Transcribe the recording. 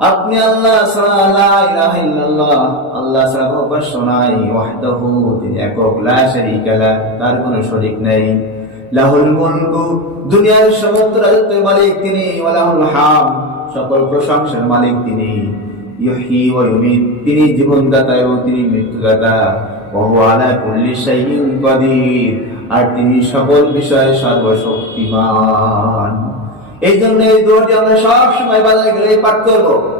আপনি আল্লাহ আল্লাহ ছাড়া কোনো নাই, ওয়াহদাহু, তিনি একক তার কোনো শরীক নেই। লাহুল মুলকু, দুনিয়ার সমস্ত রাজত্বের মালিক তিনি সকল প্রশংসার মালিক তিনি। তিনি জীবনদাতা এবং তিনি মৃত্যুদাতা। আর তিনি সকল বিষয়ে সর্বশক্তিমান। এই জন্য এই দোয়াটি আমরা সব সময় বাজারে গেলে পাঠ করব।